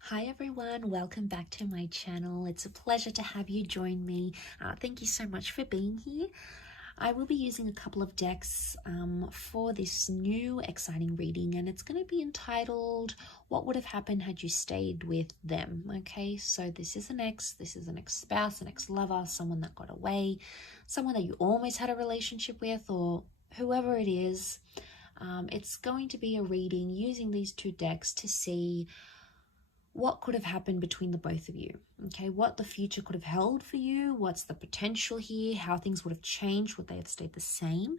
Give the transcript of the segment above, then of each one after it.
Hi everyone, welcome back to my channel. It's a pleasure to have you join me. Thank you so much for being here. I will be using a couple of decks for this new exciting reading, and it's going to be entitled What Would Have Happened Had You Stayed With Them. Okay, so this is an ex-spouse, an ex-lover, someone that got away, someone that you almost had a relationship with, or whoever it is. It's going to be a reading using these two decks to see what could have happened between the both of you, okay? What the future could have held for you, what's the potential here, how things would have changed, would they have stayed the same?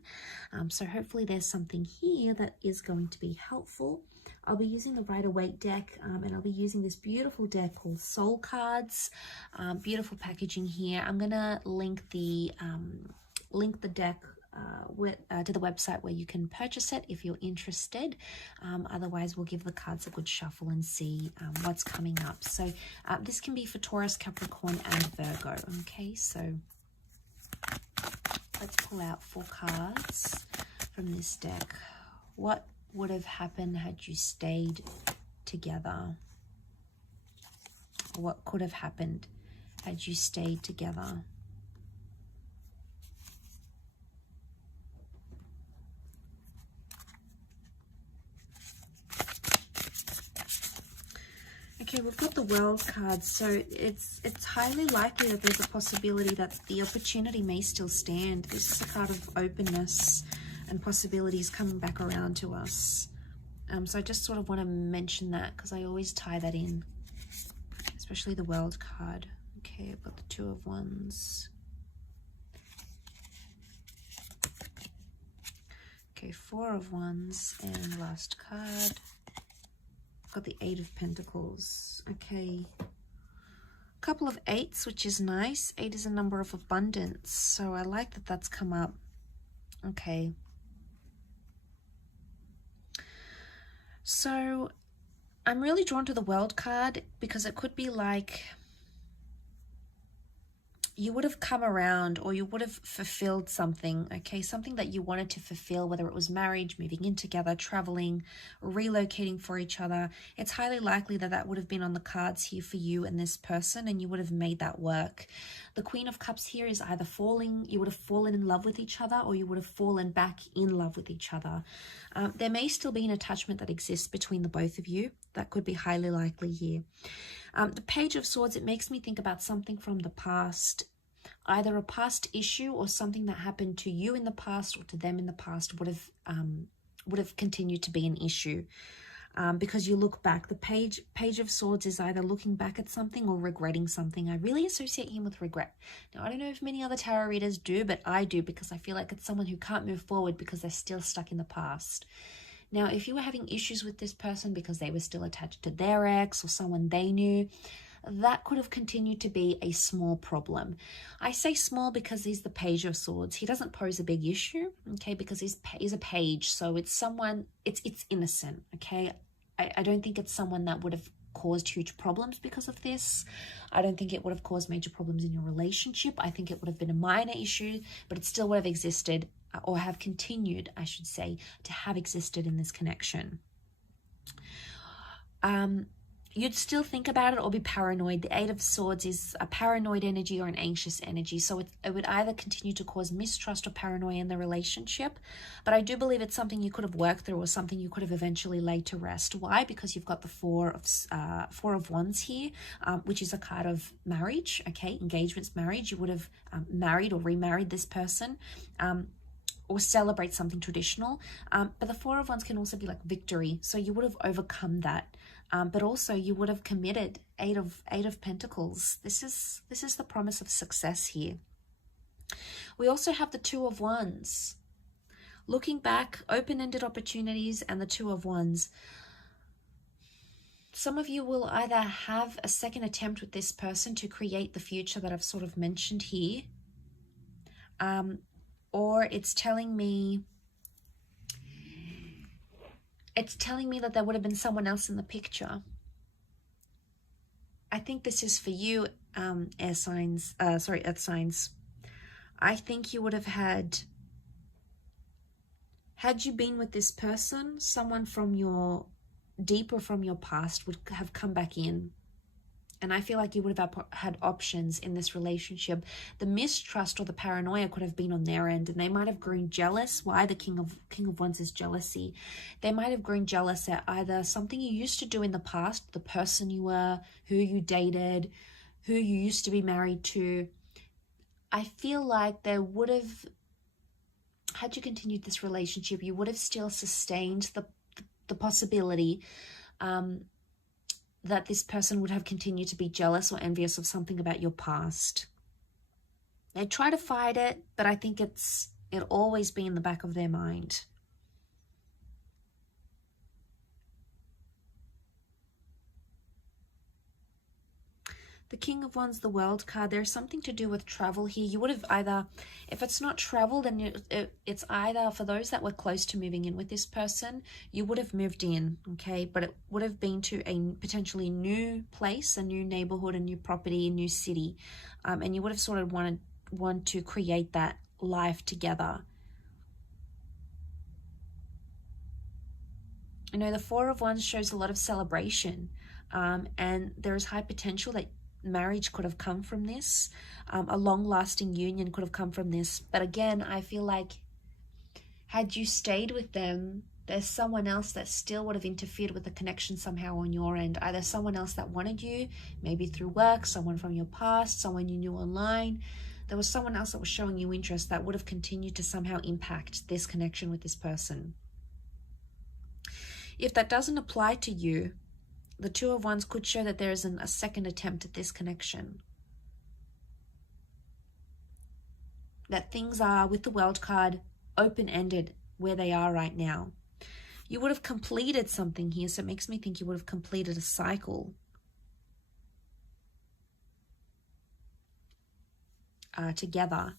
So hopefully there's something here that is going to be helpful. I'll be using the Rider-Waite deck, and I'll be using this beautiful deck called Soul Cards. Beautiful packaging here. I'm gonna link the deck to the website where you can purchase it if you're interested. Otherwise, we'll give the cards a good shuffle and see what's coming up. So this can be for Taurus, Capricorn, and Virgo. Okay, so let's pull out 4 cards from this deck. What would have happened had you stayed together? What could have happened had you stayed together? Okay, we've got the World card, so it's highly likely that there's a possibility that the opportunity may still stand. This is a card of openness and possibilities coming back around to us. So I just sort of want to mention that because I always tie that in, especially the World card. Okay, I've got the 2 of Wands. Okay, 4 of Wands, and last card. Got the 8 of Pentacles. Okay, couple of 8s, which is nice. 8 is a number of abundance, so I like that that's come up. Okay, so I'm really drawn to the World card because it could be like you would have come around, or you would have fulfilled something, okay? Something that you wanted to fulfill, whether it was marriage, moving in together, traveling, relocating for each other. It's highly likely that that would have been on the cards here for you and this person, and you would have made that work. The Queen of Cups here is either you would have fallen in love with each other, or you would have fallen back in love with each other. There may still be an attachment that exists between the both of you. That could be highly likely here. The Page of Swords, it makes me think about something from the past, either a past issue or something that happened to you in the past or to them in the past would have continued to be an issue, because you look back. The Page of Swords is either looking back at something or regretting something. I really associate him with regret. Now, I don't know if many other tarot readers do, but I do, because I feel like it's someone who can't move forward because they're still stuck in the past. Now, if you were having issues with this person because they were still attached to their ex or someone they knew, that could have continued to be a small problem. I say small because he's the Page of Swords. He doesn't pose a big issue, okay, because he's a page, so it's someone, it's innocent, okay? I don't think it's someone that would have caused huge problems because of this. I don't think it would have caused major problems in your relationship. I think it would have been a minor issue, but it still would have existed, or have continued, I should say, to have existed in this connection. You'd still think about it or be paranoid. The 8 of Swords is a paranoid energy or an anxious energy. So it would either continue to cause mistrust or paranoia in the relationship. But I do believe it's something you could have worked through, or something you could have eventually laid to rest. Why? Because you've got the 4 of Wands here, which is a card of marriage, okay? Engagements, marriage. You would have married or remarried this person, or celebrate something traditional. But the 4 of Wands can also be like victory. So you would have overcome that. But also you would have committed. 8 of Pentacles. This is the promise of success here. We also have the 2 of Wands. Looking back, open-ended opportunities, and the 2 of Wands. Some of you will either have a second attempt with this person to create the future that I've sort of mentioned here, or it's telling me that there would have been someone else in the picture. I think this is for you, earth signs. I think you would have had you been with this person, someone from your deeper from your past would have come back in. And I feel like you would have had options in this relationship. The mistrust or the paranoia could have been on their end, and they might have grown jealous. Why? The King of Wands is jealousy. They might have grown jealous at either something you used to do in the past, the person you were, who you dated, who you used to be married to. I feel like they would have, had you continued this relationship, you would have still sustained the possibility that this person would have continued to be jealous or envious of something about your past. They try to fight it, but I think it'll always be in the back of their mind. The King of Wands, the World card, there's something to do with travel here. You would have either, if it's not travel, then it's either, for those that were close to moving in with this person, you would have moved in, okay? But it would have been to a potentially new place, a new neighborhood, a new property, a new city. And you would have sort of want to create that life together. You know, the Four of Wands shows a lot of celebration. And there is high potential that marriage could have come from this. A long-lasting union could have come from this. But again, I feel like had you stayed with them, there's someone else that still would have interfered with the connection somehow on your end. Either someone else that wanted you, maybe through work, someone from your past, someone you knew online. There was someone else that was showing you interest that would have continued to somehow impact this connection with this person. If that doesn't apply to you, the Two of Wands could show that there is a second attempt at this connection. That things are, with the World card, open-ended where they are right now. You would have completed something here, so it makes me think you would have completed a cycle. Together.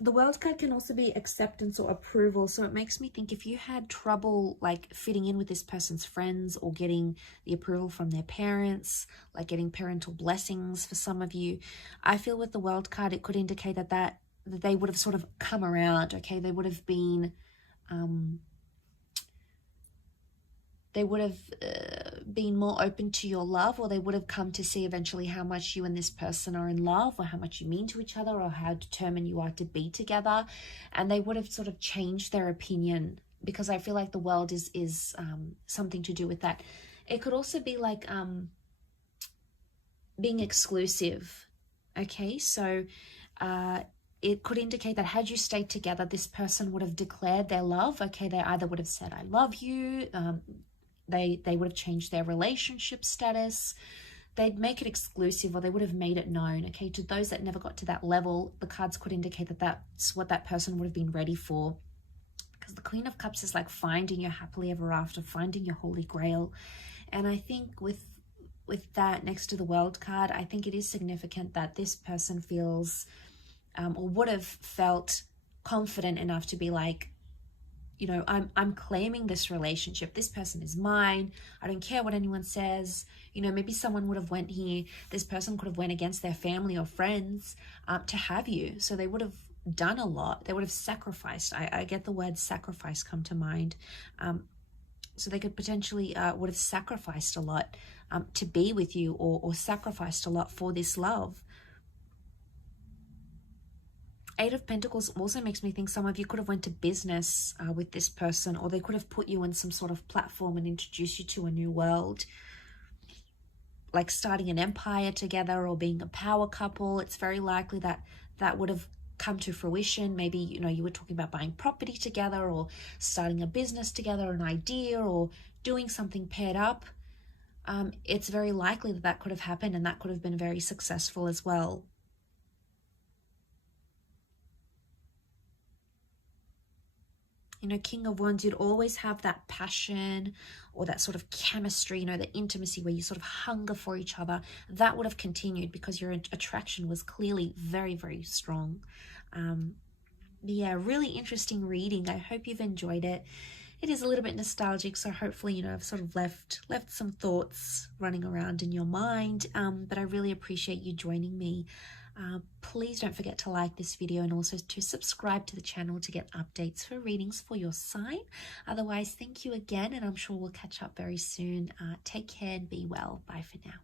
The World card can also be acceptance or approval, so it makes me think if you had trouble like fitting in with this person's friends or getting the approval from their parents, like getting parental blessings for some of you, I feel with the World card it could indicate that they would have sort of come around, okay? They would have been more open to your love, or they would have come to see eventually how much you and this person are in love, or how much you mean to each other, or how determined you are to be together. And they would have sort of changed their opinion, because I feel like the World is something to do with that. It could also be like being exclusive, okay? So it could indicate that had you stayed together, this person would have declared their love, okay? They either would have said, I love you, they would have changed their relationship status, they'd make it exclusive, or they would have made it known, okay? To those that never got to that level, the cards could indicate that that's what that person would have been ready for. Because the Queen of Cups is like finding your happily ever after, finding your holy grail. And I think with that next to the World card, I think it is significant that this person feels or would have felt confident enough to be like, you know, I'm claiming this relationship. This person is mine. I don't care what anyone says. You know, maybe someone would have went here. This person could have went against their family or friends to have you. So they would have done a lot. They would have sacrificed. I get the word sacrifice come to mind. So they could potentially would have sacrificed a lot to be with you, or sacrificed a lot for this love. Eight of Pentacles also makes me think some of you could have went to business with this person, or they could have put you in some sort of platform and introduced you to a new world, like starting an empire together or being a power couple. It's very likely that that would have come to fruition. Maybe, you know, you were talking about buying property together, or starting a business together, an idea, or doing something paired up. It's very likely that that could have happened, and that could have been very successful as well. You know, King of Wands, you'd always have that passion or that sort of chemistry, you know, the intimacy where you sort of hunger for each other. That would have continued because your attraction was clearly very, very strong. Yeah, really interesting reading. I hope you've enjoyed it. It is a little bit nostalgic, so hopefully, you know, I've sort of left some thoughts running around in your mind. But I really appreciate you joining me. Please don't forget to like this video and also to subscribe to the channel to get updates for readings for your sign. Otherwise, thank you again, and I'm sure we'll catch up very soon. Take care and be well. Bye for now.